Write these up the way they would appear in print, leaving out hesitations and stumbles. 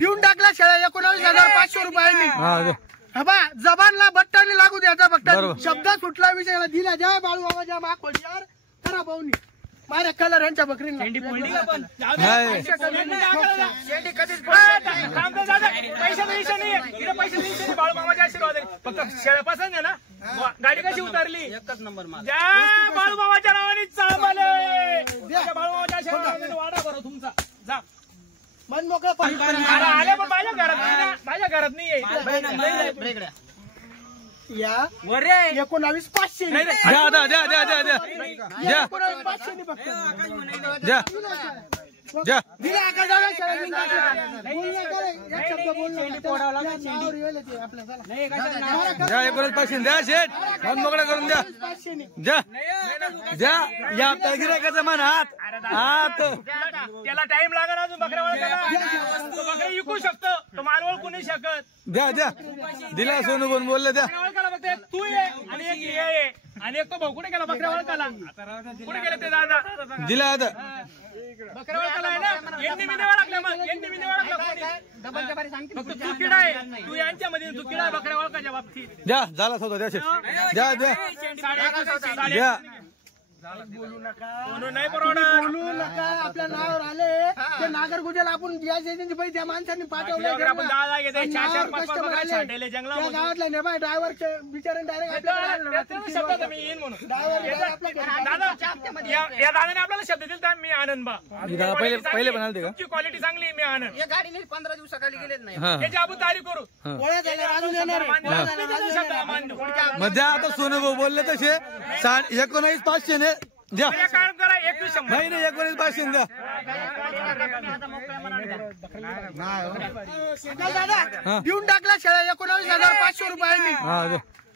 देऊन टाकला शेळ्या 19,500 रुपयांनी. बा जबानला बट्टाने लागू द्यायचा फक्त शब्द सुटला विषयाला दिला. जय बाळू बाबा जय मा खोलियार करा भाऊनी माझ्या कलर यांच्या बकरीला पैसे बाळू मामाच्या आशीर्वाद फक्त शेळ्या पसंत आहे ना. गाडी कशी उतरली एकच नंबर बाळू मामाच्या नावाने चालवाले. बाळू मामाच्या आशीर्वादाने वाडा बरं तुमचा जा मन मोकळं आले. पण माझ्या घरात नाही ना, माझ्या घरात नाही या 19,500 द्या शेठ मन मोकळा करून द्या. द्या या गिरायकाचा मन हात हात त्याला टाइम लागला अजून बकऱ्या बकऱ्या विकू शकतो तो माल ओळखू नाही शकत. द्या द्या दिला सोनू बोल बोलले द्या. फक्त तू ये आणि एक ये आणि एक तो भाऊ कुठे गेला बकऱ्या ओळखाला कुठे गेले ते दादा दिला आता बकऱ्या ओळखाला आहे ना. यांनी मी देवा लागला मग यांनी मी देवा लागला फक्त तू किडा आहे तू यांच्यामध्ये तू किडा बकऱ्या ओळखाच्या बाबतीत. द्या झाला सौदा द्या शेठ द्या द्या द्या. बोलू नका नाही परवडत बोलू नका. आपल्या नावावर आले ते नागरगोजेला आपण या शेतीचे पैसे त्या माणसांनी पाठवले. आपण 10 घेते 4-4 5-5 बकऱ्या छाटले जंगलामध्ये गावातला नाही बाय ड्रायव्हर बिचाराने डायरेक्ट शब्द मी येईन म्हणून दादा या दादाने आपल्याला शब्द दिला मी आनंद बा पहिले म्हणाल ते का क्वालिटी चांगली मी आनंद या गाडीने 15 दिवसाखाली गेलेच नाही. त्याची आपण तारीख करू मध्या आता सोनू भाऊ बोलले तसे 19,500 ने द्या. काम करा 21 नाही नाही 19,500 द्या. देऊन टाकला शेळ्या 19,500 रुपयांनी.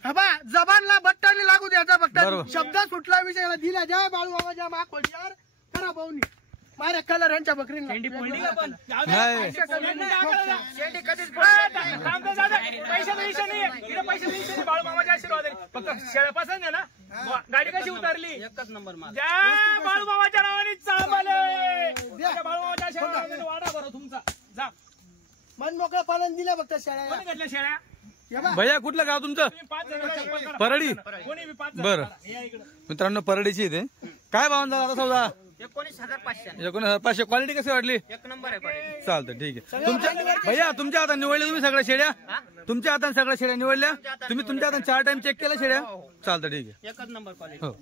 बा जबानला बट्टाने लागू द्यायचा फक्त शब्द सुटला विषयाला दिला. जय बाळू बाबा जय मा खोलियार करा भाऊनी माझ्या कलर यांच्या बकरीला पैसे बाळू मामाच्या आशीर्वाद फक्त शेळ्या पसंत आहे ना. गाडी कशी उतरली एकच नंबर बाळू मामाच्या नावाने चालवाले. बाळू मामाच्या आशीर्वादाने वाडा बरं तुमचा जा मन मोकळं पालन दिलं फक्त शेळ्या घेतल्या शेळ्या. भैया कुठलं गाव तुमचं परळी बरं मित्रांनो परळीची इथे काय भाव झाला आता सौदा 19,500 क्वालिटी कशी वाटली एक नंबर आहे. चालतं ठीक आहे. तुमच्या भैया तुमच्या हातात निवडल्या तुम्ही सगळ्या शेड्या तुमच्या हातात सगळ्या शेड्या निवडल्या तुम्ही तुमच्या हातात 4 टाइम चेक केल्या शेड्या चालतं ठीक आहे. एकच नंबर क्वालिटी हो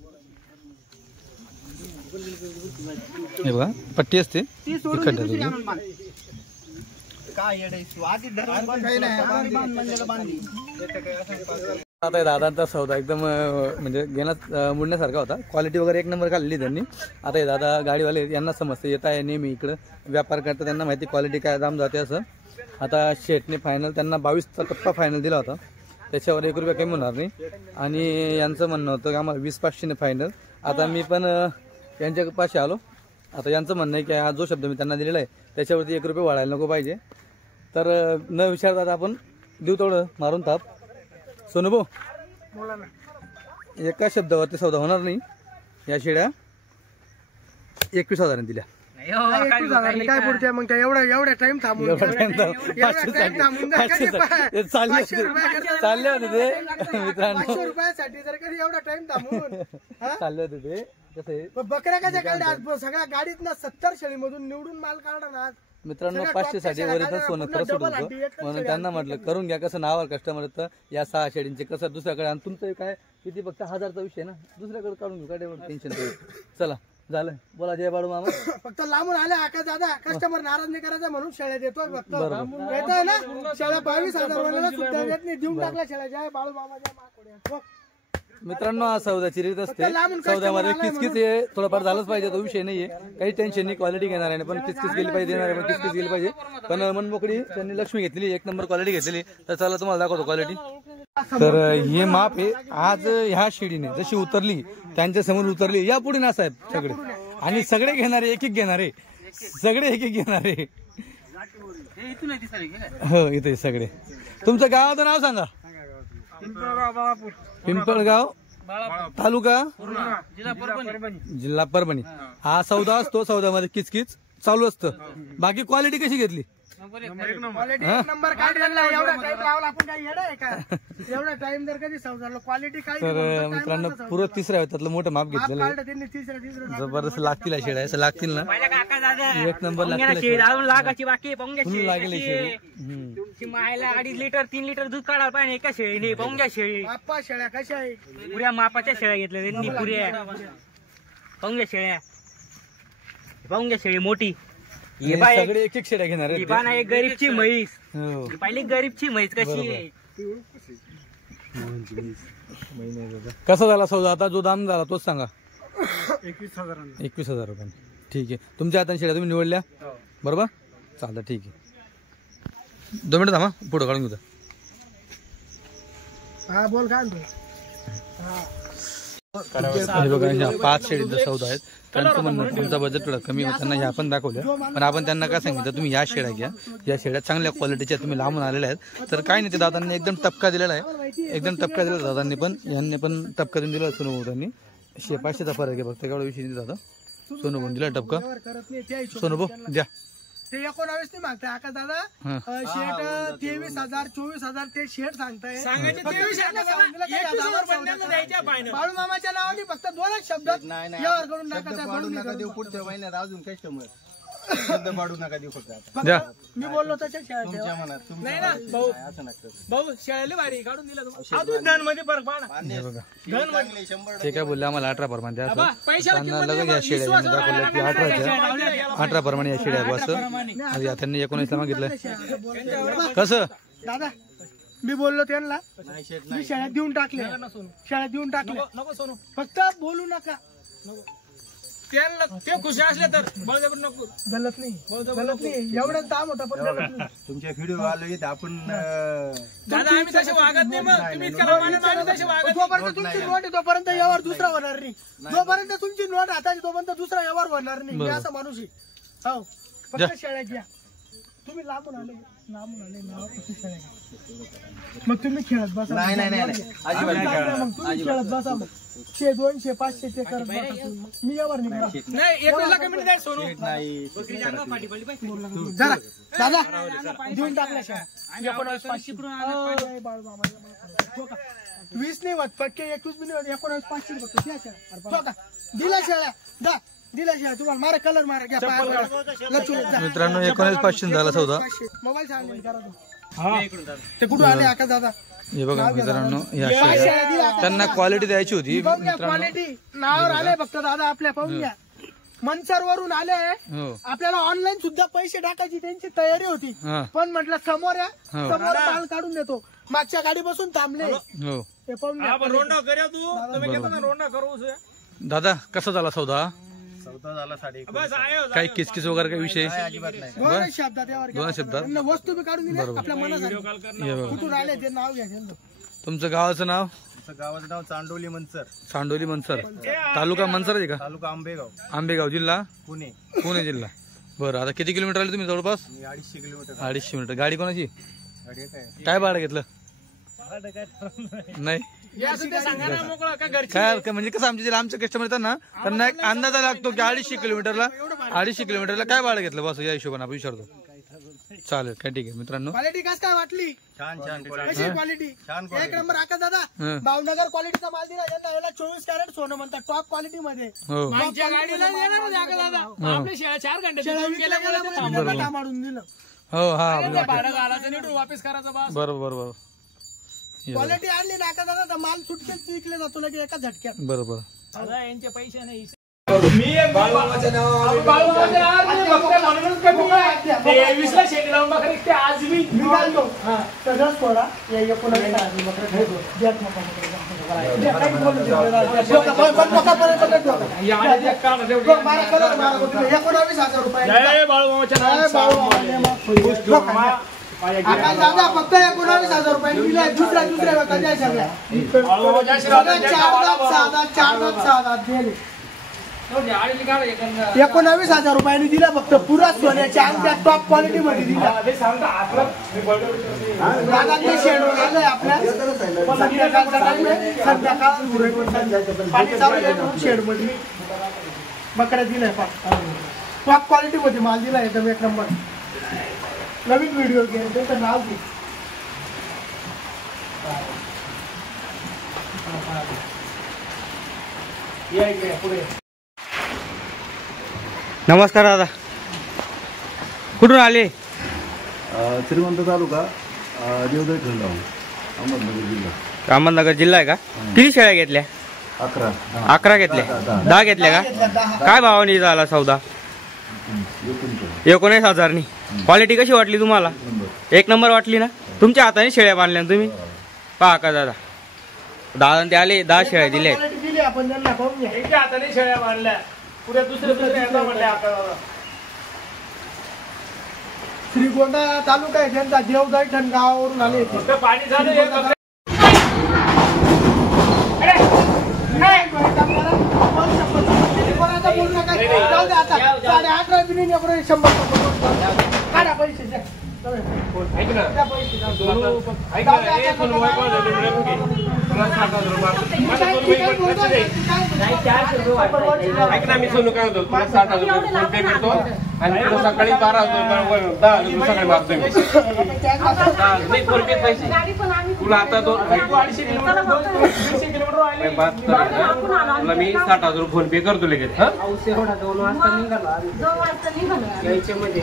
हे बघा पट्टी असते आता दादांचा सौदा एकदम म्हणजे घेण्यात मुडण्यासारखा होता. क्वालिटी वगैरे एक नंबर खाल्ली त्यांनी. आता हे दादा गाडीवाले यांना समजते येत आहे नेहमी इकडं व्यापार करता त्यांना माहिती क्वालिटी काय दाम जाते असं. आता शेटने फायनल त्यांना 22चा टप्पा फायनल दिला होता त्याच्यावर 1 रुपया कमी होणार नाही. आणि यांचं म्हणणं होतं की आम्हाला 20,500 फायनल. आता मी पण यांच्या पाशी आलो. आता यांचं म्हणणं आहे की हा जो शब्द मी त्यांना दिलेला आहे त्याच्यावरती 1 रुपये वाढायला नको पाहिजे. तर न विचारता आपण देऊ तेवढं मारून ताप. सोनू भाऊ एका शब्दावरती सौदा होणार नाही. या शेळ्या 21,000 दिल्या. 21,000 काय पुढच्या मग त्या एवढ्या टाइम थांबून चालले होते ते मित्रांनो 500 रुपयासाठी जर कधी एवढा टाइम थांबून चालले होते ते कसे बकऱ्या कशा काढल्या सगळ्या गाडीत 70 शेळीमधून निवडून माल काढला ना मित्रांनो. 500 साठी वरचं सोनं खरं सुटत होतं म्हणून त्यांना म्हटलं करून घ्या कसं नावावर कस्टमर तर या 6 शेळींचे कसं दुसऱ्याकडे. आणि तुमचं काय किती फक्त 1000चा विषय ना दुसऱ्याकडे काढून घेऊ काय टेन्शन. चला झालं बोला जय बाळू मामा. फक्त लांबून आले आका दादा कस्टमर नाराज नाही करायचा म्हणून शेळ्या देतोय फक्त येतोय ना. शेळ्या 22,000 सुद्धा देत नाही. देऊन टाकल्या शेळ्या जय बाळू मामा जय मा. मित्रांनो हा सौद्याची रीत असते. सौद्यामध्ये किचकिच हे थोडंफार झालंच पाहिजे तो विषय नाहीये काही टेन्शन नाही. क्वालिटी घेणार आहे पण किचकिच गेली पाहिजे देणार आहे पण किचकिच गेली पाहिजे. पण मनमोकळी त्यांनी लक्ष्मी घेतलेली 1 नंबर क्वालिटी घेतलेली. तर चला तुम्हाला दाखवतो क्वालिटी. तर हे माप आहे आज ह्या शिडीने जशी उतरली त्यांच्या समोर उतरली या पुढे ना साहेब सगळे आणि सगळे घेणारे एक घेणारे सगळे एक घेणारे. हो इथे सगळे. तुमचं गावाचं नाव सांगा. पिंपळगाव तालुका जिल्हा परभणी. हा सौदा असतो. सौद्यामध्ये किचकिच चालू असतं. बाकी क्वालिटी कशी घेतली? क्वालिटी एक नंबर काढलेला आहे. एवढा टाइम लावला आपण काय येडा आहे का? एवढा टाइम जर कधी समजलं क्वालिटी काय तर मित्रांनो पुरं तिसऱ्या त्यातलं मोठं माप घेतलेलं आहे. त्यांनी तिसऱ्या जबरदस्त लागतील या शेळ्या, असं लागतील ना एक नंबर लागतील. लागाची बाकी पाहून फुल लागेल ही शेळी. मायला 2.5 लिटर 3 लिटर दूध काढायला पाहिजे एका शेळीने. पाहून घ्या शेळी, बाप्पा शेळ्या कशा आहे? पुऱ्या मापाच्या शेळ्या घेतल्या त्यांनी, पुऱ्या. पाहून घ्या शेळ्या, पाहून घ्या शेळी मोठी. हे बाय सगळे एक एक शेळ्या घेणार आहेत. ना एक गरीबची म्हैस. हो. पहिली गरीबची म्हैस कशी आहे. कसा झाला सौदा? आता जो दाम झाला तोच सांगा. 21,000 रुपये. ठीक आहे. तुमच्या हाताने शेळ्या तुम्ही निवडल्या बरोबर? चालतं, ठीक आहे. 2 मिनिटं थांबा, पुढं काढून घेऊ. हा बोल काय हे बघा, ह्या 5 शेळींचा सौदा आहेत. त्यांचं म्हणणं तुमचा बजेट थोडं कमी होतं, त्यांना ह्या पण दाखवल्या, पण आपण त्यांना काय सांगितलं तुम्ही या शेळ्या घ्या. या शेळ्या चांगल्या क्वालिटीच्या तुम्ही लांबून आलेल्या आहेत. तर काय नाही, ते दादांनी एकदम टपका दिलेला आहे, एकदम टपका दिलेला दादांनी पण, यांनी पण टपका देऊन दिला. सोनू भाऊनी 500चा फरक आहे फक्त, एवढा विषय दादा. सोनू भाऊ दिला टपका. सोनू भाऊ द्या. ते 19 नाही मागताय आका दादा. शेट 23,000 24,000 ते शेट सांगताय. बाळू मामाच्या नावाने फक्त 2 शब्द यावर करून टाका. देऊ पुढच्या महिन्यात अजून कस्टमर पाडू नका देऊ फक्त. मी बोललो तशा तुमच्या मनात नाही ना भाऊ, असं नका. भाऊ शेळ्याला भारी काढून दिला तुम्हाला. अजून धन मध्ये फरक पाहा ना. चांगले 100 ते काय बोलले आम्हाला 18 प्रमाणे द्या. पैशाला त्यांना लगेच या शेळ्या यांनी दाखवल्या की 18 प्रमाणे या शेळ्या असं. त्यांनी 19ला मागितलं. कसं दादा मी बोललो त्यांना, मी शेळ्यात देऊन टाकले, शेळ्यात देऊन टाकले. नको सोनू, फक्त बोलू नका. त्यांना ते खुशी असले तर बळजबरी नको. गलत नाही, गलत नाही. एवढाच दाम होता पण गलत नाही. तुमच्या व्हिडिओ आलो येत आपण दादा आम्ही तसे वागत नाही. मग तुम्ही इतक्या लांब आम्ही तसे वागत नाही. जोपर्यंत तुमची नोट आहे तोपर्यंत यावर दुसरा होणार नाही. जोपर्यंत तुमची नोट हाताची तोपर्यंत दुसरा यावर होणार नाही. मी असा माणूस आहे. हो, फक्त शेळ्या घ्या. तुम्ही लांबून आले, लांबून आले, नावापासून शेळ्या घ्या. मग तुम्ही खेळत बसा. नाही मग तुम्ही खेळत बसा. मग 100 200 500 ते करत बसा. मी यावर नाही. नाही 21 कमी नाही सोनू. जरा दादा देऊन टाकल्या शेळ्या. 20 नाही होत पक्के, 21 नाही होत, 19,500 फक्त द्या शेळ्या. दिला शेळ्या, दा दिला शेळ्या. तुम्हाला मारा कलर मारा घ्या. मित्रांनो 19,500 झाला सौदा. मोबाईल सांग ते कुठून आले आका दादा? हे बघा मित्रांनो, या शेळ्या त्यांना क्वालिटी द्यायची होती. क्वालिटी नावावर आले फक्त दादा आपल्या. पाहून घ्या, मनसर वरून आले. आपल्याला ऑनलाईन सुद्धा पैसे टाकायची त्यांची तयारी होती, पण म्हटलं समोर या, समोर माल काढून देतो. मागच्या गाडी बसून थांबले. हे पाहून घ्या. रोंडा करूया तू, तुम्ही घेतो ना रोंडा करू. दादा कसा झाला सौदा? झाला 1.5 बस आहे. काही किसकिस वगैरे काही विषय? अजिबात नाही. 2 शब्दात यावर घ्या. 2 शब्दात वस्तू बी काढून दिली आपल्या मनासाठी. कुठून आले ते नाव घ्या. तुमचं गावाचं नाव? गावाचं नाव चांडोली मनसर. चांडोली मनसर. तालुका मनसर आहे का? तालुका आंबेगाव. आंबेगाव जिल्हा पुणे. पुणे जिल्हा. बरं, आता किती किलोमीटर आले तुम्ही जवळपास? 250 किलोमीटर. 250 मीटर. गाडी कोणाची? गाडी काय भाडं घेतलं? नाही सांगा ना मोकळा का घरची. काय म्हणजे कसं आमचे कस्टमर येतात ना, त्यांना एक अंदाजा लागतो की 250 किलोमीटरला काय भाडं घेतलं बस, या हिशोबाने आपण विचारतो. चालेल, काय ठीक आहे मित्रांनो. क्वालिटी काय वाटली? छान कशी क्वालिटी? एक नंबर आका दादा. भावनगर क्वालिटीचा माल दिला ज्यांना. याला 24 कॅरेट सोनं म्हणतात. टॉप क्वालिटी मध्ये. मागच्या गाडीला येणार ना आका दादा. आपल्या शेळ्या 4 घंटे कामाडून दिलं. हो हा भाडं घालायचं नीट वापस करायचं बस. बरोबर. क्वालिटी आणली ना आका दादा तर माल सुटकेच विकले जातो लगे एका झटक्यात. बरोबर. दादा यांचे पैसे नाही. मी बाळूमामाच्या नावावर म्हणूनच कमी आहे. 23ला शेती लावून बघा ते आज मी घालतो सगळं सोडा. या 19 बाळूमामाच्या नावावर दादा फक्त 19,000 रुपये दिले. दुसऱ्या सगळ्या 19,000 रुपयांनी दिला फक्त. पुरा सोन्याच्या अंगठ्या टॉप क्वालिटी मध्ये दिला. दादांनी शेडवर आलंय आपल्या. संध्याकाळचा टाइम आहे. संध्याकाळ पाणी चालू आहे शेड मध्ये. बकऱ्या दिलाय टॉप क्वालिटी मध्ये माल दिला एकदम एक नंबर. नवीन व्हिडिओ घे त्याचं नाव घे. नमस्कार दादा, कुठून आले? श्रीमंत तालुका देवदाई खंडाव अहमदनगर जिल्हा. अहमदनगर जिल्हा आहे का? किती शेळ्या घेतल्या? 11. 11 घेतल्या. 10 घेतल्या का? काय भावाने झाला सौदा? 19,000. क्वालिटी कशी वाटली तुम्हाला? एक नंबर वाटली ना? तुमच्या हाताने शेळ्या बांधल्या ना तुम्ही? पहा का दादा, दादा ते आले 10 शेळ्या दिल्या. दिली आपण त्यांना पाहून घ्या. त्यांच्या हाताने शेळ्या बांधल्या, पुढे दुसऱ्या यांना म्हणल्या आता. श्रीगोंदा तालुका आहे त्यांचा, देवदाई ठण गावावरून आले. फक्त पाणी झालं हे बघ. जाऊ दे आता. 18.5 बिलिंग 100 काढा पैसे द्या. ऐक ना, द्या पैसे. ऐक ना, हे पण वैभव झाले मिळून घे. तुला 7,000 रुपये माझा 2 वैभव लक्ष दे. ऐक ना, मी सोनू काय होतो, तुला 7,000 रुपये फोन पे करतो आणि तुला सकाळी 12,000 रुपये 10,000 रुपये सकाळी मागतो मी. नाही फोन पे पैसे तुला आता 250 किलोमीटर तुला मी 60,000 रुपये फोन पे करतो लगेच.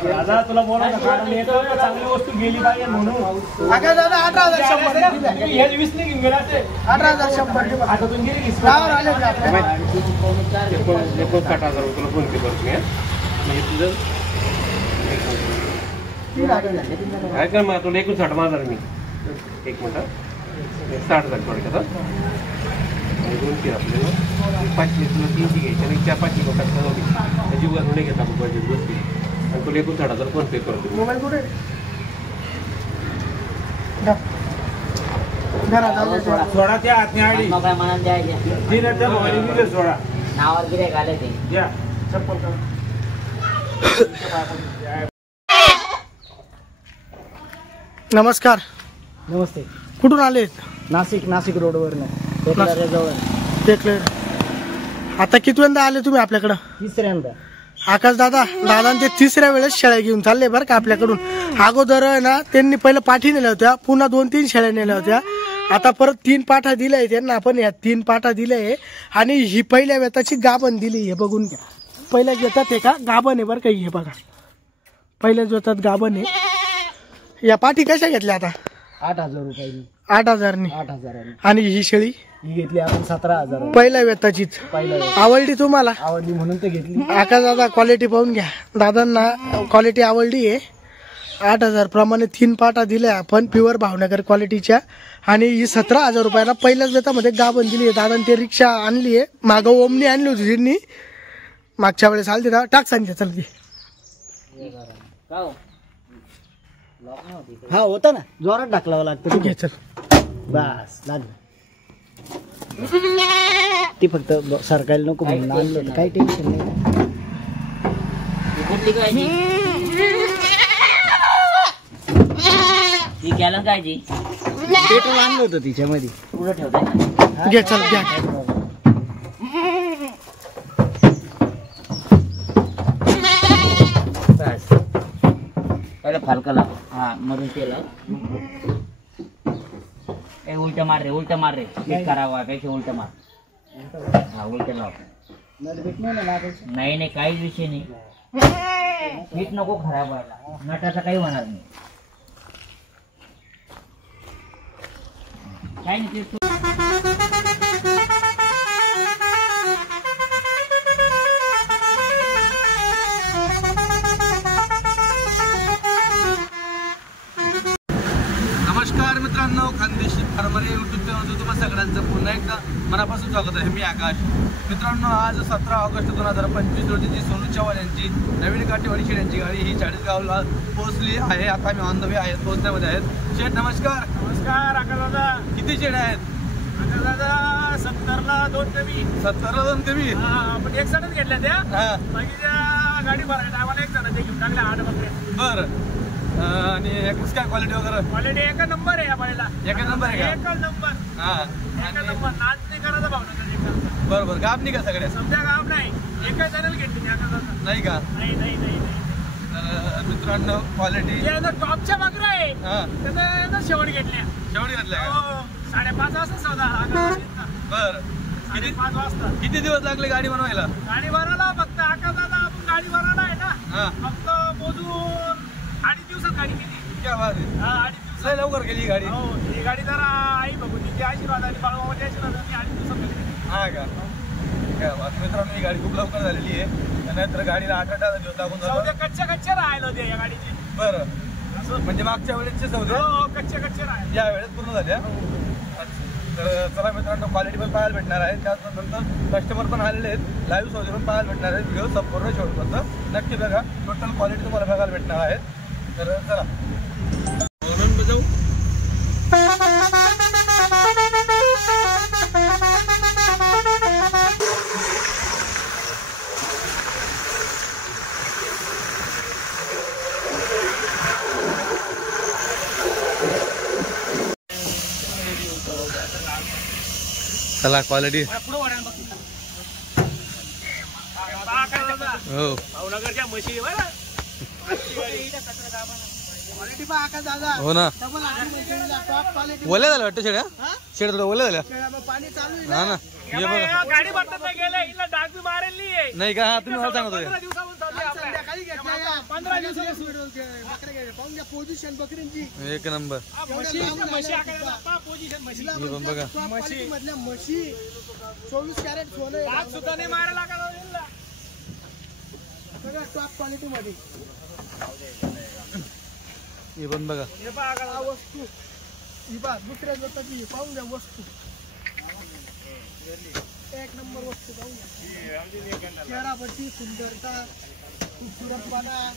दादा तुला बोलायचं कारण एक चांगली वस्तू गेली पाहिजे म्हणून. दादा 18,100 हे 20 नाही घेऊन गेला ते 18,100 हातातून गेली. गावावर आले होते आपल्या. 60,000 रुपये तुला फोन पे करतो मी. तुझं काय कर मग तुला 59 माझा मी 1 मिनिट 60,000 थोडक्यात 2 किलो आपल्याला 500 तुला 300 घ्यायचे आणि 4-5 किलो टाकता त्याची उगा थोडी घेता बजेट गोष्टी आणि तुला 59,000 फोन पे करतो. मोबाईल कुठे? घरात आले ते. सोडा त्या हातने आडी काय म्हणून द्यायचे तीन त्या मोबाईल दिले सोडा नावावर गिरे घाले ते द्या चप्पल कर. नमस्कार. नमस्ते. कुठून आले? नाशिक रोडवरनं जवळ. टेकले. आता कितव्यांदा आले तुम्ही आपल्याकडं? तिसऱ्यांदा. आकाश दादा ते तिसऱ्या वेळेस शेळ्या घेऊन चालले बरं का आपल्याकडून. अगोदर आहे ना त्यांनी पहिलं पाठी नेल्या होत्या, पुन्हा 2-3 शेळ्या नेल्या होत्या. आता परत 3 पाठा दिल्या आहे त्यांना. आपण या 3 पाठा दिल्या आहे आणि ही पहिल्या वेताची गाभण दिली. हे बघून घ्या. पहिल्या वेतात आहे का गाभण आहे बरं का. हे बघा पहिल्याच वेतात गाभण आहे. या पाठी कशा घेतल्या आता? 8,000 रुपये. 8,000 8,000. आणि ही शेळी ही घेतली आपण 17,000. पहिल्या वेताचीच. आवडली तुम्हाला? आवडली म्हणून तर घेतली. आकाश दादा क्वालिटी पाहून घ्या. दादांना क्वालिटी आवडली आहे. 8,000 प्रमाणे 3 पाटा दिल्या आपण प्युअर भावनगर क्वालिटीच्या. आणि ही 17,000 रुपयाला पहिल्याच वेतामध्ये गाभण दिली आहे. दादांनी ते रिक्षा आणली आहे. मागं ओमनी आणली होती त्यांनी मागच्या वेळेस आली तिथं. टाक सांगितलं चल ती. हा होता ना, जोरात टाकलावं लागतं. घे चल. बस लागलं. ती फक्त सरकायला नको म्हणून आणलं होतं. काही टेन्शन नाही. ती केलं काय जी पेट्रोल आणलं होतं तिच्यामध्ये. पुढे ठेवताय घे चल घ्या. बस पहिले फलका लाव. हा मधून केलं उलट मार रे ठीक करावा काही उलट मार. हा उलट लाव. नाही काहीच विषय नाही. पीठ नको खराब व्हायला. नटाचा काही होणार नाही. काही नाही ते नमस्कार मित्रांनो, खानदेशी फार्मर यूट्यूब चॅनलवर तुम्हा सगळ्यांचं पुन्हा एकदा मनापासून स्वागत आहे. मी आकाश. मित्रांनो, आज 17 ऑगस्ट 2025 रोजी जी सोनू चव्हाण यांची नवीन काठीवाडी शेळ्यांची गाडी ही 40 गावला पोहोचली आहे. आता आम्ही ऑन द वे आहेत, पोहोचण्यामध्ये आहेत. शेठ नमस्कार. नमस्कार आकाश दादा. किती शेळ्या आहेत? आकाश दादा 70ला 2 कमी. 70ला 2 कमी. आपण एक जणच घेतल्या त्या. बाकीच्या गाडी भरायला आम्हाला एक जण घेऊन टाकल्या 8 बकऱ्या. बरं. आणि कसं काय क्वालिटी वगैरे? क्वालिटी एक नंबर आहे या बाईला. एक नंबर आहे का? एक नंबर. हा. एक नंबर. नाच नाही करायचा भावना. बरोबर. गाब नाही का सगळ्या? समजा गाव नाही. एका जणाला घेतली नाही का? तर मित्रांनो क्वालिटी टॉपच्या बकरा आहे त्याचा शेवट घेतल्या. शेवट घातल्या का? 5:30 वाजता सौदा. बर 5 वाजता. किती दिवस लागले गाडी बनवायला? गाडी भरायला फक्त आकाशाला आपण गाडी भरायला आहे ना फक्त मोजून 2.5 दिवसात गाडी केली. क्या बात आहे. 2.5 दिवसात लवकर गेली गाडी. हो ही गाडी जरा आई भगवतीची आशीर्वाद आणि बाळूमामाच्या आशीर्वादाने 2.5 दिवसात गेली. हा का? क्या बात. मित्रांनो ही गाडी खूप लवकर झालेली आहे. नाहीतर गाडीला 8-8 दिवस लागून सौदे कच्चे राहिले होते या गाडीचे. बरं म्हणजे मागच्या वेळेसचे सौदे हो कच्चे राहिले या वेळेस पूर्ण झाल्या. तर चला मित्रांनो क्वालिटी पण पाहायला भेटणार आहे. त्यानंतर कस्टमर पण आलेले आहेत. लाईव्ह सौदे पण पाहायला भेटणार आहेत. व्हिडिओ संपूर्ण शेवटपर्यंत नक्की बघा. टोटल क्वालिटी तुम्हाला बघायला भेटणार आहे. तर चला बजाऊ. चला क्वालिटी हो भावनगरच्या म्हशी हो ना. ओल्या झाल्या वाटतं शेड्या. शेड थोडं ओल्या झाल्या. पाणी चालू हा ना. हे बघा गाडी भरतात नाही गेलं हिला डाग बी मारेल नाही का? हा तुम्ही मला सांगत होते. 15 दिवसापासून पोझिशन बकरींची एक नंबर. हे पण बघा म्हशी मधल्या म्हशी 24 कॅरेट सोनं सुद्धा नाही मारायला सगळ्या टॉप क्वालिटी मध्ये. हे पण बघा वस्तू ही बा दुसऱ्या जाताची पाहून द्या वस्तू. एक नंबर वस्तू पाहून द्या. चेहरापट्टी सुंदरता खूबसूरतपणा.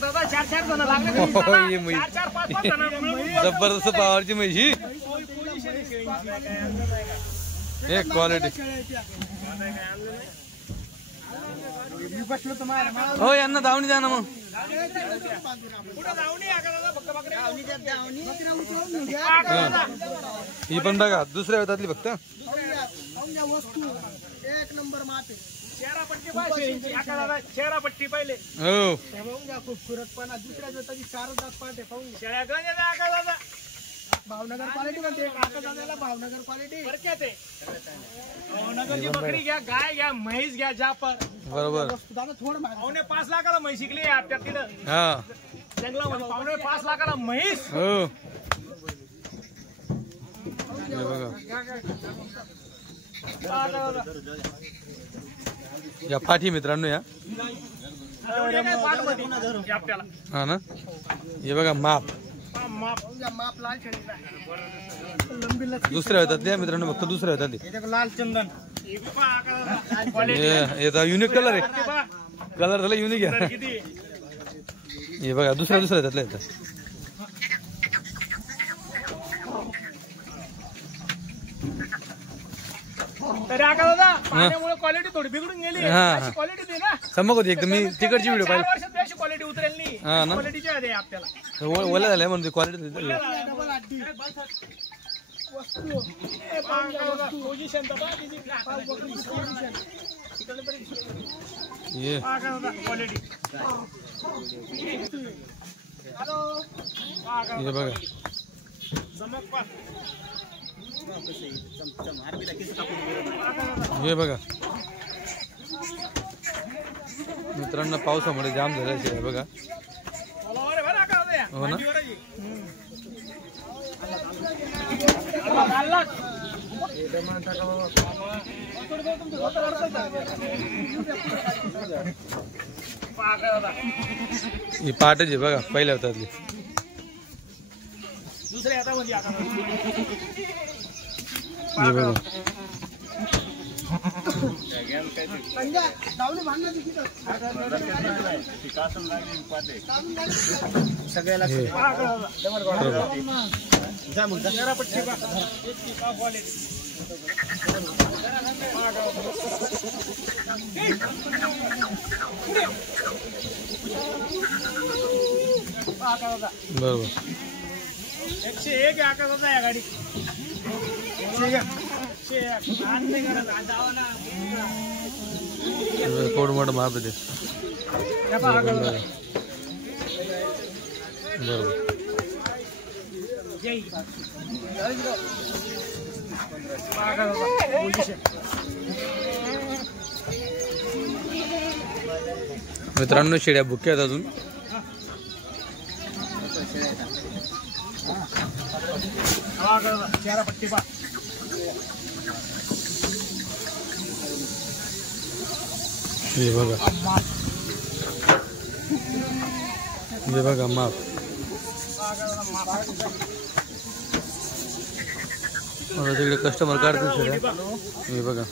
दादा 4-4 जण लागले. जबरदस्त पावरची म्हशी. एक क्वालिटी हो. यांना धावणी द्या ना मग. ही पण बघा दुसऱ्या वेतातली फक्त वस्तू एक नंबर माते. चेहरापट्टी पहिले हो. खूबसूरतपणा. दुसऱ्या वेताची 4 दात पाहते पाहून भावनगर क्वालिटी म्हणते. दादाला भावनगर क्वालिटी भावनगरची बकरी घ्या, गाय घ्या, म्हैस घ्या. जापर बरोबर. दादा थोडं 5 लाखाला म्हैस शिकली तिथं हा जंगलामध्ये. 5 लाखाला म्हैस. हो. बघा या पाठी मित्रांनो या. हा ना. हे बघा माप लाल दुसऱ्या होतात त्या मित्रांनो. फक्त दुसऱ्या होतात लाल चंदन. याचा युनिक कलर आहे. कलर झाला युनिक आहे. हे बघा दुसऱ्या येतात. तरी दादा पाण्यामुळे क्वालिटी थोडी बिघडून गेली. क्वालिटी दे ना. समक होती एकदम. मी तिकडची व्हिडिओ पाहिली. वर्षात क्वालिटी उतरेल नाही. क्वालिटीची आहे आपल्याला. ओल्या झाल्या म्हणून क्वालिटी. Position quality. हे बघा हे बघा मित्रांनो. पावसामुळे जाम झालं आहे बघा. हो ना. ही पाटच आहे बघा पहिल्या होतातली. दुसऱ्या हातामध्ये हे बघा सगळ्याला बरोबर. 101 आकाशाचा या गाडी कोड मोठं माप आहे ते. बरोबर. मित्रांनो शेळ्या भुक्या आहेत अजून. हे बघा माप. तिकडे कस्टमर काढतील शेळ्या. हे बघा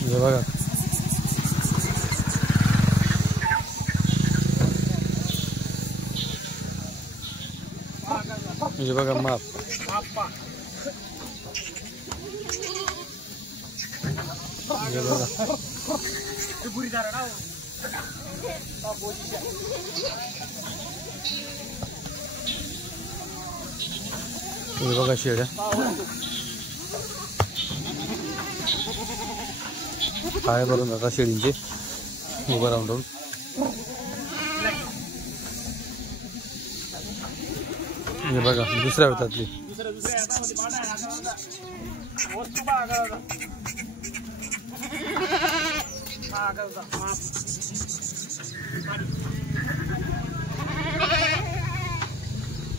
हे बघा हे बघा माप. हे बघा हे बघा शेळ्या. पाय भरून जातात शेळींचे उभं राहून राहून. हे बघा दुसऱ्या होतातली.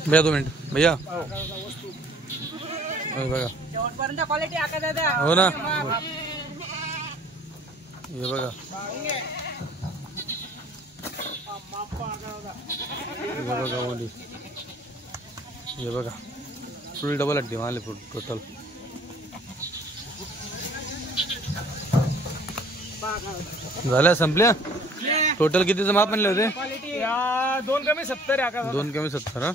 भैया 2 मिनिट भैया. बघा हो ना. हे बघा ओली. हे बघा फुल डबल हड्डी मारले टोटल. झाल्या संपल्या. टोटल कितीचं माप म्हणले होते? 2 कमी 70 आहे. 2 कमी 70.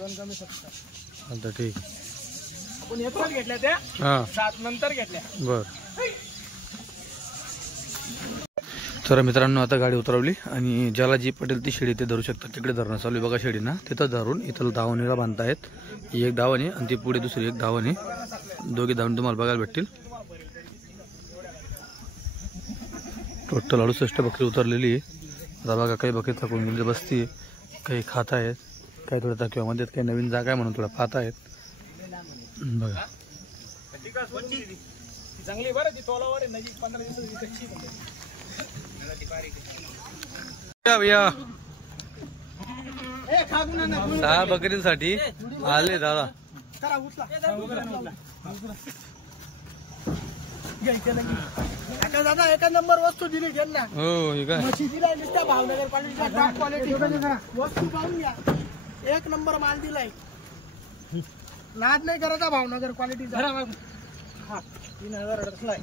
आता ठीक. आपण एकच घेतल्या त्या. हा 7 नंतर घेतल्या. बर. तर मित्रांनो आता गाडी उतरवली आणि ज्याला जी पटेल ती शेळी ते धरू शकतात. तिकडे धरणं चालू आहे बघा शेळीना. तिथं धरून इथं धावणीला बांधतायत. ही एक धावणी आणि ती पुढे दुसरी एक धावणी. दोघी धावून तुम्हाला बघायला भेटतील. टोटल 68 बकरी उतरलेली आहे. आता बघा काही बकरी थकून गेली बसती. काही खात आहेत. काही थोड्या थकव्यामध्ये काही नवीन जागा आहे म्हणून थोडा पाहत आहेत. बघा चांगली बरं ती तोलावर नजीक 15 दिवसाची. भैया 6 बकरींसाठी आले दादा. दादा एका नंबर वस्तू दिली त्यांना. हो हे काय म्हशी दिलाय नुसत्या भावनगर क्वालिटीचा टॉप क्वालिटी वस्तू पाहून घ्या. 1 नंबर माल दिलाय. नाद नाही करायचा भावनगर क्वालिटीचा. 3000 अडकलाय.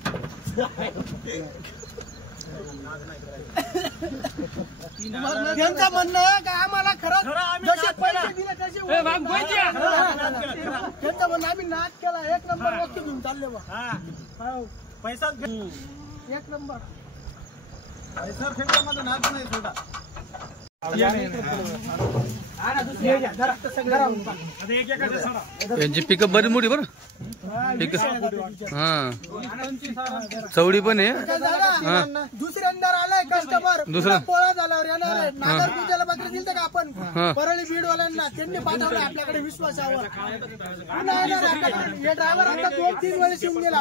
त्यांचं म्हणणं आहे का आम्हाला खरंच जसे पैसे दिले तसे त्यांचं म्हणणं आम्ही नाद केला. 1 नंबर वस्तू घेऊन चालले बा. पैसा 1 नंबर. पैसा फेकल्यामध्ये नाद नाही छोटा. यांची पिकअप बरी मोठी बरं. हा चवडी पण आहे. दुसऱ्यांदा आलाय कस्टमर. दुसरा पोळा झाल्यावर येणार आहे. नागर पूजाला पत्र दिलं का आपण परळी बीडवाल्यांना. त्यांनी पाठवलं आपल्याकडे विश्वासावर. हे ड्रायव्हर आता 2-3 वेळेस येऊन गेला.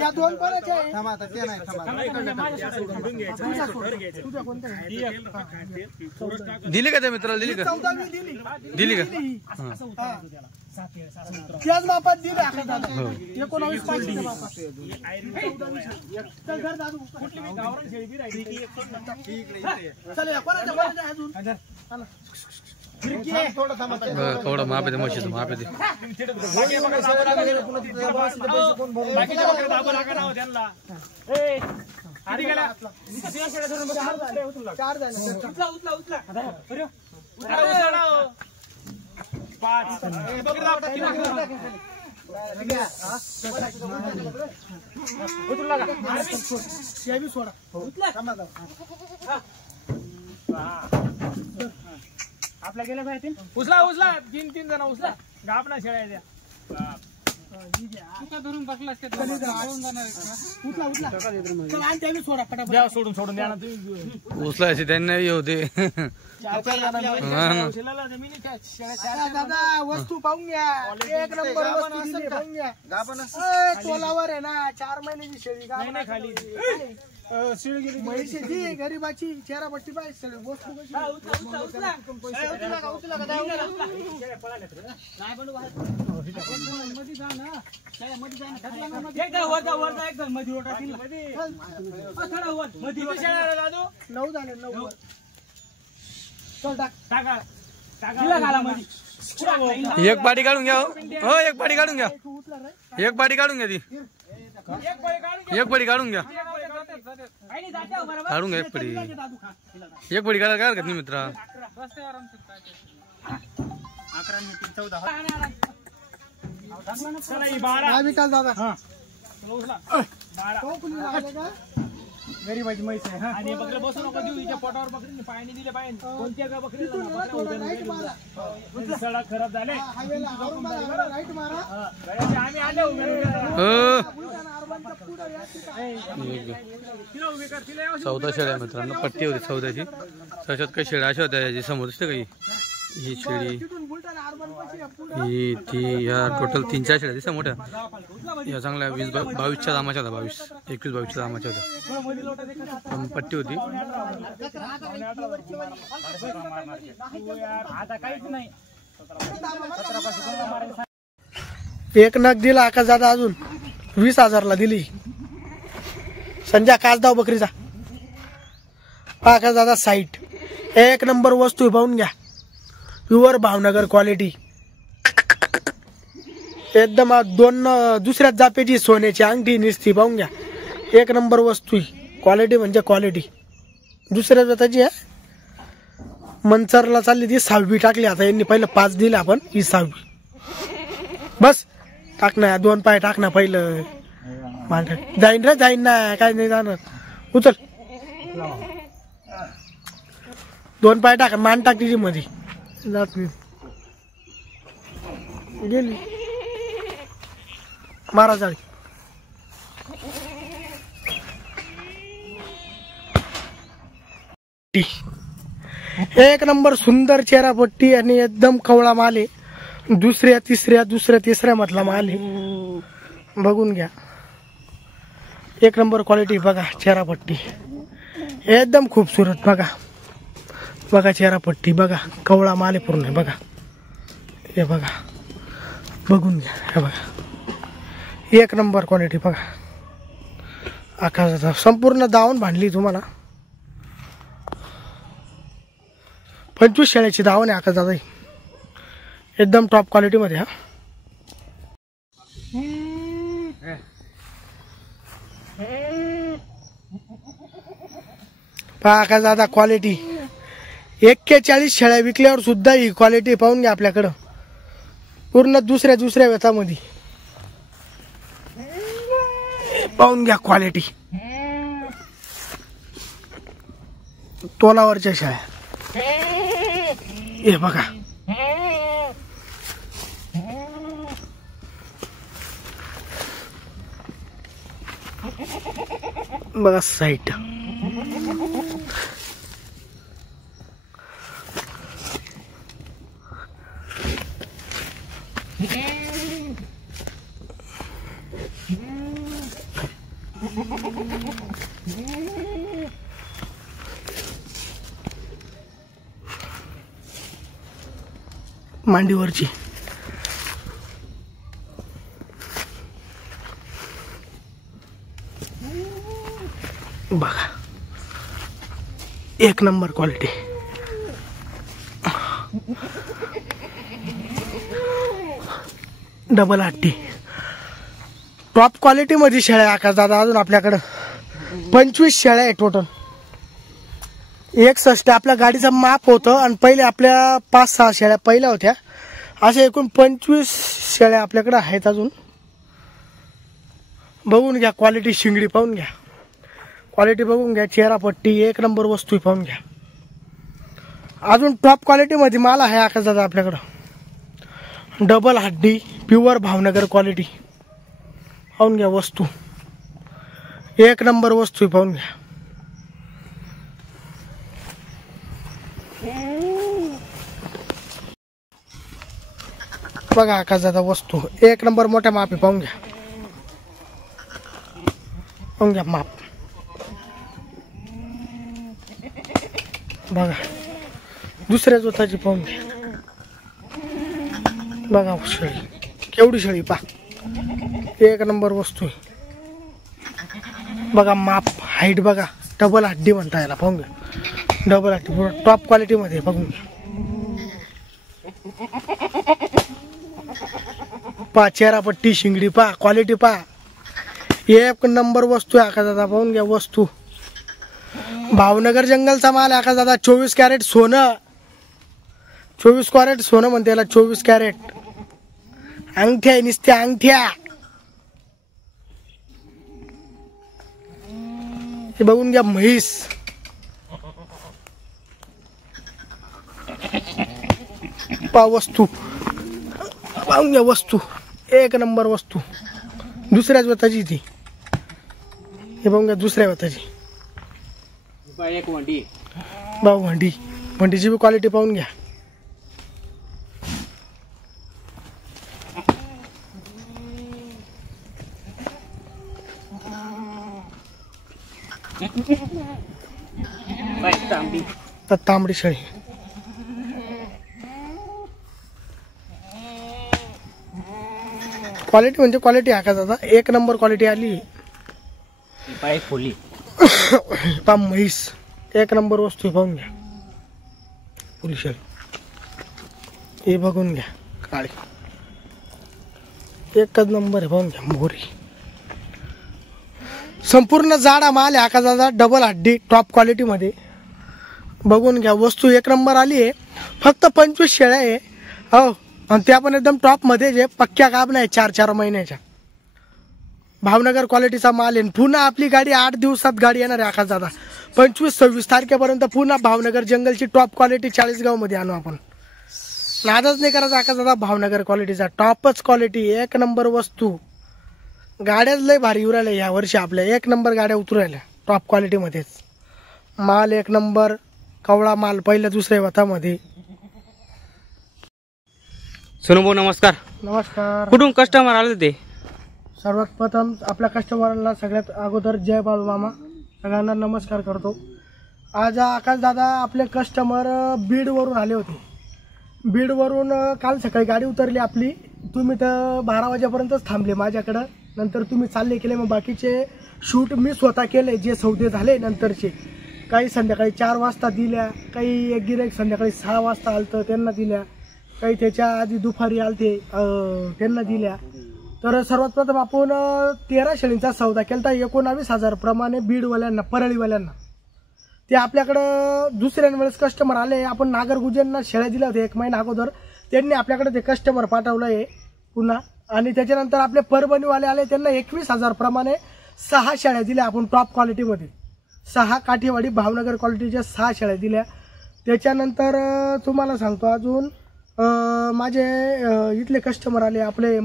या 2 कोणाचे आहे? तुझ्या कोणत्या दिली का त्या मित्राला? दिली का? 14वी दिली का? त्याच मापात दिले. 19 500 मापात. थोडं माप आहे म्हशीचं. माप आहे आपल्या गेल्या पाहिजे उचला उचला 3 जण उचला गापना शेळ्या धरून बसला सोडून द्या ना तुम्ही उचलायचे त्यांना होते दादा वस्तू पाहून घ्या एक नंबर वस्तू पाहून घ्या तोलावर आहे ना 4 महिन्याची शेळी नाही खाली म्हैशीची गरीबाची चेहरापट्टी पाहिजे वस्तू नऊ झाले 9 एक पाटी काढून घ्या हो एक पाटी काढून घ्या एक पाटी काढून घ्या ती एक पडी काढून घ्या काढून घ्या एक पडी काढा काय हरकत नाही मित्रा विकास दादा गरीबाची म्हैस आहे आणि बकरे बसू नको देऊ हिच्या पोटावर बकरीने पाणी दिले पाहिजे कोणत्या का बकरीला सडक खराब झाले आम्ही आले चौदा शेळ्या मित्रांनो पट्टी होती 14ची त्याच्यात काही शेळ्या अशा होत्या याची समोर दिसते काही ही शेळी ही ती या टोटल 3-4 शेळ्या दिसत्या मोठ्या या चांगल्या 22च्या दामाच्या होत्या 21-22च्या दामाच्या होत्या पण पट्टी होती एक नग दिला आकाश दादा अजून 20,000ला दिली संध्या कासदाव बकरीचा आकाश दादा साईट एक नंबर वस्तू पाहून घ्या प्युअर भावनगर क्वालिटी एकदम 2 दुसऱ्याच जापेची सोन्याची अंगठी निसती पाहून घ्या एक नंबर वस्तू क्वालिटी म्हणजे क्वालिटी दुसऱ्या जाताची आहे मंचरला चालली ती 6वी टाकली आता यांनी पहिलं 5 दिले आपण ही 6वी बस टाक ना 2 पाय टाक ना पहिलं जाईन रे जाईन ना काय नाही जाणार उचल 2 पाय टाक मान टाक तिची मध्ये गेली मारा जाळी एक नंबर सुंदर चेहरा पट्टी आणि एकदम कवळा माल आहे दुसऱ्या तिसऱ्या मधला माल आहे बघून घ्या एक नंबर क्वालिटी बघा चेहरा पट्टी एकदम खूबसूरत बघा चेहरा पट्टी बघा कवळा माल आहे पूर्ण बघा हे बघा बघून घ्या हे बघा एक नंबर क्वालिटी बघा आकाशाचा संपूर्ण दावण बांधली तुम्हाला 25 शेळ्याची दावण आहे आकाशाचा एकदम टॉप क्वालिटी मध्ये हा आकाश दादा क्वालिटी 41 शेळ्या विकल्यावर सुद्धा ही क्वालिटी पाहून घ्या आपल्याकडं पूर्ण दुसऱ्या व्यथामध्ये पाहून घ्या क्वालिटी तोलावरच्या शेळ्या हे बघा बघा साईट मांडीवरची बघा एक नंबर क्वालिटी डबल हट्टी टॉप क्वालिटी मध्ये शेळ्या आकाश दादा अजून आपल्याकडं 25 शेळ्या आहे टोटल 61 आपल्या गाडीचं माप होतं आणि पहिले आपल्या 5-6 शेळ्या पहिल्या होत्या असे एकूण 25 शेळ्या आपल्याकडे आहेत अजून. बघून घ्या क्वालिटी, शिंगडी पाहून घ्या, क्वालिटी बघून घ्या, चेहरापट्टी एक नंबर वस्तू पाहून घ्या. अजून टॉप क्वालिटी मध्ये माल आहे आकाशदादा आपल्याकडं. डबल हड्डी प्युअर भावनगर क्वालिटी पाहून घ्या. वस्तू एक नंबर वस्तू पाहून घ्या. बघा आकाशदादा वस्तू एक नंबर मोठ्या मापी पाहून घ्या. पाहून घ्या माप. बघा दुसऱ्या जोताची पाहून घ्या. बघा शेळी केवढी शेळी पा, एक नंबर वस्तू आहे. बघा माप, हाईट बघा, डबल हड्डी म्हणता याला पाहून घ्या. डबल हड्डी पूर्ण टॉप क्वालिटी मध्ये बघून घ्या. पा चेहरापट्टी, शिंगडी पा, क्वालिटी पा, एक नंबर वस्तू आहे आकाशदादा पाहून घ्या. वस्तू भावनगर जंगलचा माल आहे आकाशदादा. 24 कॅरेट सोनं, 24 कॅरेट सोनं म्हणते याला. 24 कॅरेट अंगठ्या आहे, नुसत्या अंगठ्या. हे बघून घ्या म्हैस. पा वस्तू पाहून घ्या. वस्तू एक नंबर वस्तू. दुसऱ्याच वताची ती. हे बघून घ्या दुसऱ्या वताची. एक वंडी भाऊ वंडी, वंडीची बी क्वालिटी पाहून घ्या. तांबडी शेळी क्वालिटी म्हणजे क्वालिटी आकाशदादा एक नंबर क्वालिटी आली. खोली पा म्हैस एक नंबर वस्तू पाहून घ्या. फुली शेळी हे बघून घ्या. काळी एकच नंबर आहे पाहून घ्या. मोहरी संपूर्ण जाडा माल आहे आकाशदादा. डबल हड्डी टॉप क्वालिटी मध्ये बघून घ्या. वस्तू एक नंबर आली आहे. फक्त 25 शेळ्या आहे हो, आणि त्या पण एकदम टॉप मध्ये जे पक्क्या गाब नाही 4-4 महिन्याच्या. भावनगर क्वालिटीचा माल आहे. पुन्हा आपली गाडी 8 दिवसात गाडी येणार आहे आकाशदादा. 25-26 तारखेपर्यंत पुन्हा भावनगर जंगलची टॉप क्वालिटी 40गाव मध्ये आणू आपण. नादच नाही करायचा आकाशदादा. भावनगर क्वालिटीचा टॉपच क्वालिटी एक नंबर वस्तू. गाड्याच लय भारी उरायला या वर्षी आपल्या. एक नंबर गाड्या उतरायला टॉप क्वालिटी मध्येच. माल एक नंबर, कवळा माल पहिल्या दुसऱ्या वतामध्ये. सोनू भाऊ नमस्कार. नमस्कार. कुठून कस्टमर आले ते? सर्वात प्रथम आपल्या कस्टमरला सगळ्यात अगोदर जय बाळू मामा, सगळ्यांना नमस्कार करतो. आज आकाशदादा आपले कस्टमर बीडवरून आले होते. बीडवरून काल सकाळी गाडी उतरली आपली. तुम्ही तर 12 वाजेपर्यंतच थांबले माझ्याकडं. नंतर तुम्ही चालले केले. मग बाकीचे शूट मी स्वतः केले जे सौदे झाले नंतरचे. काही संध्याकाळी 4 वाजता दिल्या, काही एक गिऱ्हाईक संध्याकाळी 6 वाजता आलतं त्यांना दिल्या, काही त्याच्या आधी दुपारी आलते त्यांना दिल्या. तर सर्वात प्रथम आपण 13 शेळींचा सौदा केला 19,000 प्रमाणे बीडवाल्यांना, परळीवाल्यांना. ते आपल्याकडं दुसऱ्या वेळेस कस्टमर आले. आपण नागरगुजेंना शेळ्या दिल्या होत्या 1 महिना अगोदर. त्यांनी आपल्याकडे ते कस्टमर पाठवलं आहे पुन्हा. आणि त्याच्यानंतर आपले परभणीवाले आले, त्यांना 21,000 प्रमाणे 6 शेळ्या दिल्या आपण टॉप क्वालिटीमध्ये. 6 काठीवाडी भावनगर क्वालिटीच्या 6 शेळ्या दिल्या. त्याच्यानंतर तुम्हाला सांगतो अजून माझे इथले कस्टमर आले आपले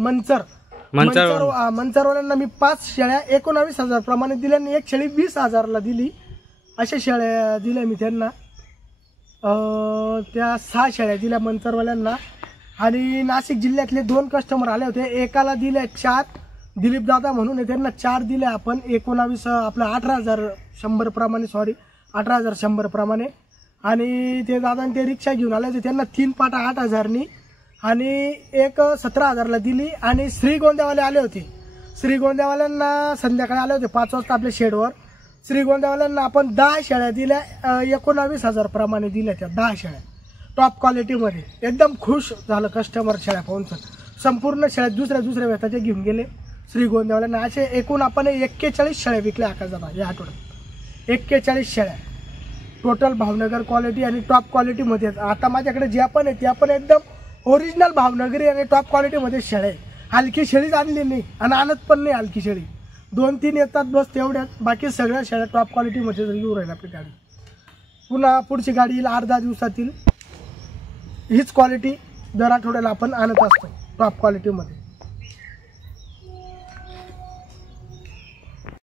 मंचरवाल्यांना मी 5 शेळ्या 19,000 प्रमाणे दिल्या आणि 1 शेळी 20,000ला दिली. अशा शेळ्या दिल्या मी त्यांना. त्या 6 शेळ्या दिल्या मंचरवाल्यांना. आणि नाशिक जिल्ह्यातले 2 कस्टमर आले होते. एकाला दिल्या 4, दिलीप दादा म्हणून त्यांना 4 दिल्या आपण. 19 आपलं 18,100 प्रमाणे, सॉरी 18,100 प्रमाणे. आणि ते दादा ते रिक्षा घेऊन आले होते, त्यांना 3 पाटा 8,000नी आणि एक 17,000ला दिली. आणि श्रीगोंद्यावाले आले होते. श्रीगोंद्यावाल्यांना संध्याकाळी आले होते 5 वाजता आपल्या शेडवर. श्रीगोंद्यावाल्यांना आपण 10 शेळ्या दिल्या 19,000 प्रमाणे दिल्या. त्या 10 शेळ्या टॉप क्वालिटीमध्ये. एकदम खुश झालं कस्टमर शेळ्या पाहून. संपूर्ण शेळ्या दुसऱ्या वेताचे घेऊन गेले श्रीगोंद्यावाल्यांना. असे एकूण आपण 41 शेळ्या विकल्या आकाशदादा या आठवड्यात. 41 शेळ्या टोटल भावनगर क्वालिटी आणि टॉप क्वालिटीमध्ये. आता माझ्याकडे ज्या पण आहेत त्या पण एकदम ओरिजिनल भावनगरी आणि टॉप क्वालिटीमध्ये शेळ्या आहे. हलकी शेळीच आणली नाही आणि आणत पण नाही हलकी शेळी. 2-3 येतात बस तेवढ्यात, बाकी सगळ्या शेळ्या टॉप क्वालिटीमध्ये येऊ राहील आपली गाडी. पुन्हा पुढची गाडी येईल 8-10 दिवसातील. हीच क्वालिटी दर आठवड्याला आपण आणत असतो टॉप क्वालिटीमध्ये.